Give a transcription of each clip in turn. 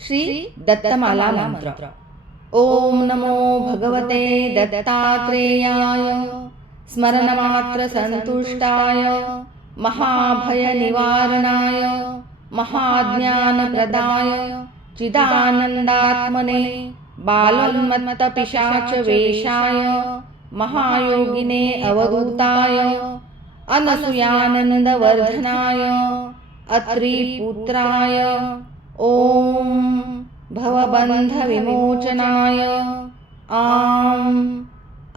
श्री दत्तमाला मंत्र। ओम नमो भगवते दत्तात्रेयाय स्मरणमात्र संतुष्टाय महाभय निवारणाय महाज्ञानप्रदाय चिदानंदात्मने बालोन्मत्त पिशाच वेशाय महायोगिने अवधूताय अनसूयानंदवर्धनाय अत्रिपुत्राय ओम भवबंध विमोचनाय आम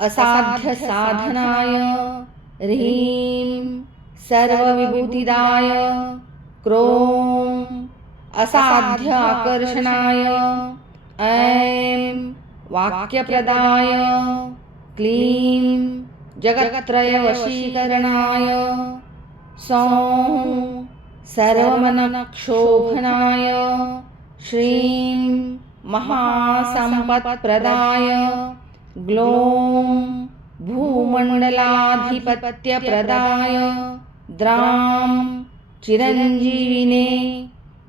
असाध्य साधनाय ह्रीं सर्वविभूतिदाय क्रों असाध्य आकर्षणाय ऐं वाक्यप्रदाय क्लीं जगत्त्रय वशीकरणाय सौं सर्वमनक्षोभनाय श्रीं महासंपत्प्रदाय ग्लौं भूमण्डलाधिपत्यप्रदाय द्रां चिरञ्जीविने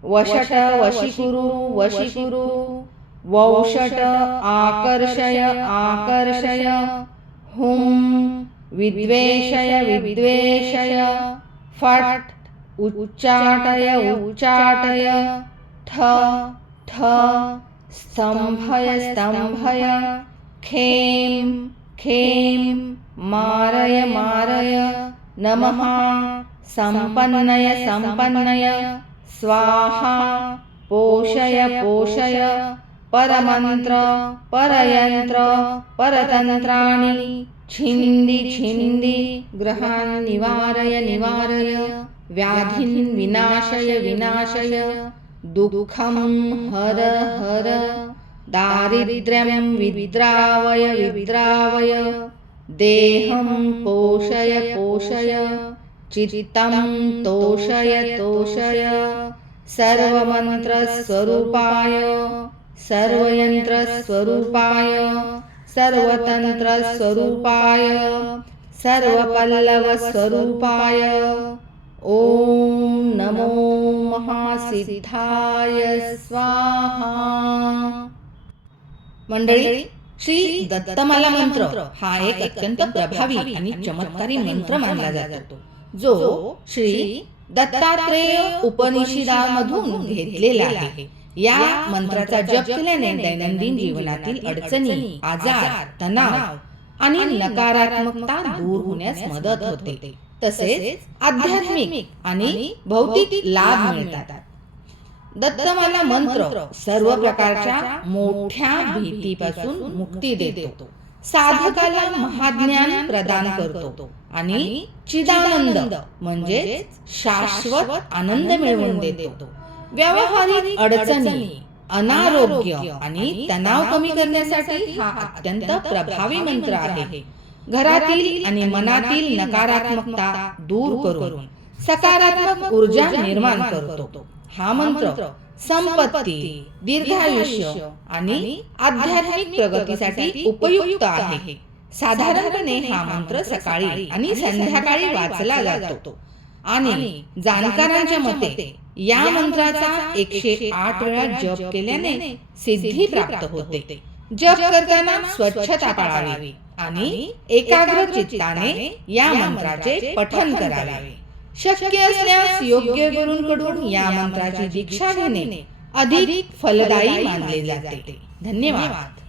वषट वशीकुरु वौषट आकर्षय आकर्षय हुं विद्वेषय फट् उच्चाटय उच्चाटय ठ स्तंभय खें मारय नमः संपन्नय स्वाहा पोषय परमंत्र परयंत्र परतंत्राणि छिन्दी ग्रहान् निवारय व्याधिं विनाशय दुःखं हर दारिद्र्यं विद्रावय देहं पोषय चित्तं तोषय सर्वमन्त्रस्वरूपाय सर्वयन्त्रस्वरूपाय सर्वतन्त्रस्वरूपाय सर्वपल्लवस्वरूपाय ओम नमो महासिद्धाय स्वाहा। मंडळी, श्री दत्तमाला मंत्र हा एक अत्यंत प्रभावी आणि चमत्कारी मंत्र मानला जातो, जो श्री दत्तात्रेय उपनिषदामधून घेतलेला आहे। या मंत्राचा जप केल्याने दैनंदिन जीवनातील अडचणी, आजार, तणाव आणि नकारात्मकता दूर होण्यास मदत होते, तसेच आध्यात्मिक आणि भौतिक लाभ मिळतात। दत्तमाला मंत्र सर्व प्रकारच्या मोठ्या भीतीपासून मुक्ती देतो, साधकाला महाज्ञान प्रदान करतो आणि चिदानंद म्हणजे शाश्वत आनंद मिळवून देतो। व्यावहारिक अडचणी, अनारोग्य आणि तणाव कमी करण्यासाठी हा अत्यंत प्रभावी मंत्र आहे। घरातील आणि मनातील नकारात्मकता दूर करून सकारात्मक ऊर्जा निर्माण करतो। हा मंत्र संपत्ती, दीर्घायुष्य आणि आध्यात्मिक प्रगतीसाठी उपयुक्त आहे। साधारणपणे हा मंत्र सकाळी आणि संध्याकाळी वाचला जातो आणि जाणकारांच्या मते या मंत्राचा 108 वेळा जप केल्याने सिद्धी प्राप्त होते। जप करताना स्वच्छता पाळावी आणि एकाग्र चित्ताने या मंत्राचे पठण करावे। शक्य असल्यास योग्य गुरूंकडून या मंत्राची दीक्षा घेणे अधिक फलदायी मानले जाते। धन्यवाद।